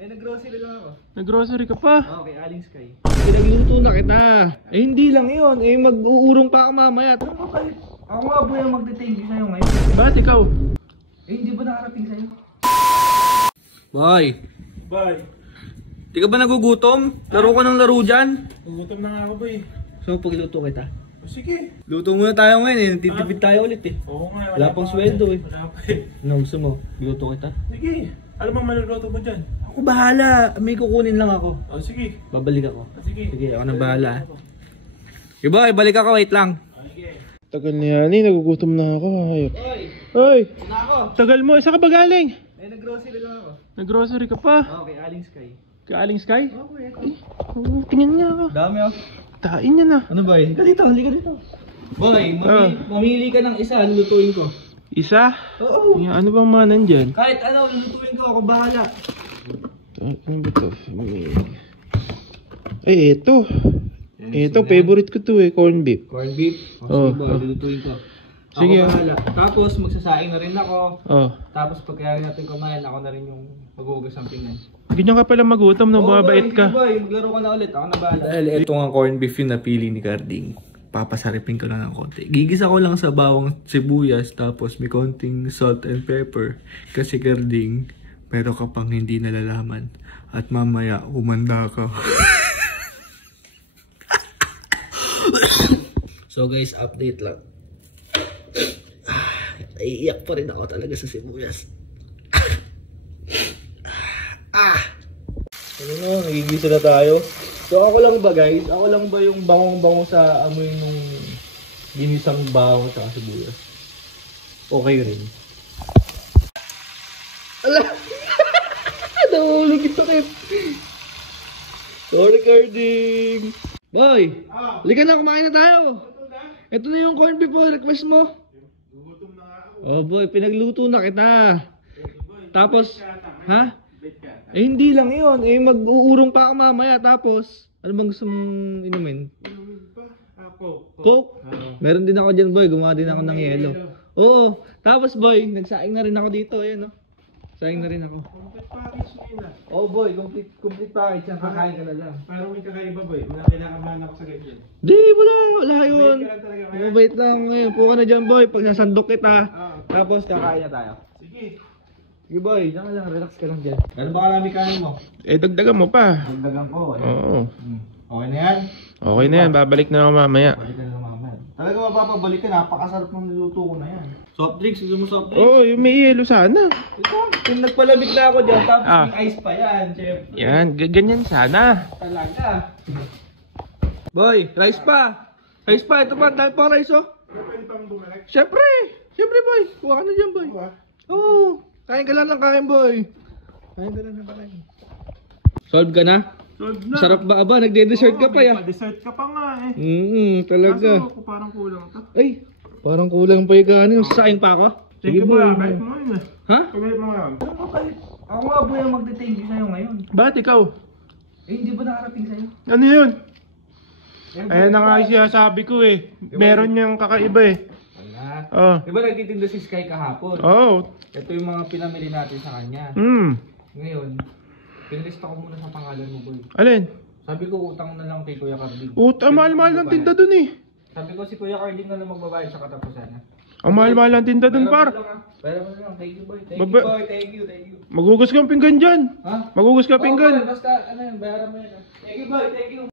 nag-grocery lang ako. Nag-grocery ka pa? Okay, Aling Sky. Pinagluto na kita. Hindi lang yun. Mag-uurong pa ako mamaya. Ako nga boy ang magte-thank you sa'yo ngayon. Bakit ikaw? Hindi ba nakarating sa'yo? Boy! Bye. Di ka ba nagugutom? Laro ko ng laro dyan. Gugutom na nga ako ba eh. So, pagluto kita. Sige. Luto muna tayo ngayon eh. Titipid tayo ulit eh. Oo nga. Wala pang sweldo eh. Wala pa eh. Ano gusto mo? Luto kita? Sige. Alam mo maluluto mo dyan? Ako bahala. May kukunin lang ako. Oh, sige. Babalik ako. Sige. Sige, ako na bahala. Okay boy, balik ako. Wait lang. Sige. Tagal na yan eh, nagugutom na ako. Hayop. Boy, Hoy! na ako. Tagal mo, saan ka ba galing? Nag-grocery lang ako. Nag-grocery ka pa? Okay, Aling Sky. Kay Aling Sky? Okay. Oo, tingnan niya ako. Dami oh. Tain niya na. Ano boy? Halika dito. Boy, mamili ka ng isa, lulutuin ko. Isa? Oo. Yan, ano bang mga nandyan? Kahit ano, lulutuin ko, ako bahala. Ano ba ito? Ay, eto. Eto, favorite ko to eh, corned beef. Corned beef? Oh, Sige boy, lulutuin ko. Ako Sige. bahala. Tapos magsasaing na rin ako. Oh. Tapos pagkaya natin kumain, ako na rin yung maghugas ng pinggan. Ganyan ka pala magutom, no? Mababait ka. Boy, maglaro ka na ulit. Ako na bahala. Dahil ito nga corned beef yung napili ni Carding, papasaripin ko lang ng konti. Gigisa ko lang sa bawang sibuyas, tapos may konting salt and pepper. Kasi Carding, pero ka pang hindi nalalaman. At mamaya, umanda ka. So guys, update lang. Naiiyak pa rin ako talaga sa sibuyas. Ano na, nagigisa na tayo. So ako lang ba guys? Ako lang ba yung bangong-bango sa amoy nung ginisang bawang at sibuyas? Okay rin. Ala! Nahulog ito kip. Sorry, Carding. Boy! Halika na, kumain na tayo. Ito na yung corned beef po, request mo. Oh boy, pinagluto na kita. Tapos, ha? Hindi lang yun. Mag-uurong pa ako mamaya. Tapos, ano bang gusto mong inumin? Coke? Meron din ako dyan boy. Gumawa din ako ng yelo. Oo. Tapos boy, nagsaing na rin ako dito. Ayan oh. Saing na rin ako. Complete package na yun ah. Oh boy, complete package. Yan, kakain ka na lang. Parang may kakaiba boy. Wala kinakabahan ako sa ganyan. Di, wala yun. Mabait ka lang talaga, man. Mabait lang ngayon. Puka na dyan boy. Pag nasandok kita. Tapos kakain na tayo. Sige. Sige boy, dyan ka lang. Relax ka lang dyan. Ano ba karami kanin mo? Eh, dagdagan mo pa. Dagdagan ko. Oo. Okay na yan? Okay na yan, babalik na ako mamaya. Balik ka na lang mamaya. Talaga mapapabalik ka. Napakasarap ng niluto ko na yan. Soft drinks, gusto mo soft drinks? Oo, yung may yelo sana. Ito, yung nagpalamig na ako dyan. Tapos Ah. may ice pa yan, chef. Yan, ganyan sana. Talaga. Boy, rice pa. Rice pa, ito pa. Dahil pa rice oh. Pwede pang bumalik. Siyempre. Siyempre boy. Kuha ka na dyan boy. Oo. Kain ka lang ng kain boy. Kain ka lang ng kain. Solve ka na? Solve na. Sarap ba ba? Nagde-dessert ka pa ya? Dessert ka pa nga eh. Talaga. Kaso ako parang kulang to. Ay, parang kulang pa yung kanin. Sasain pa ako? Thank you boy. Kahit mo yun eh. Ha? Pagalit mo nga. Ako nga boy ang magte-thank you sa'yo ngayon. Bakit ikaw? Hindi ba nakarating sa'yo? Ano yun? Ayan na nga yung sinasabi ko eh. Meron niyang kakaiba eh. Wala. Oh. Diba nagtitinda si Sky kahapon? Oh. Ito yung mga pinamili natin sa kanya. Ngayon, pinilista ko muna sa pangalan mo boy. Alin? Sabi ko utang na lang kay Kuya Carding. Mahal-mahal ng tinda dun eh. Sabi ko si Kuya Carding na lang magbabayad sa katapusan. Ang mahal-mahal ng tinda dun par. Pero mo lang, thank you boy. Thank you Baba- boy, thank you. Magugas kang pinggan dyan. Ha? Magugas ka Oo, pinggan. boy, basta ano yun, bayaran mo yun. Thank you boy, thank you.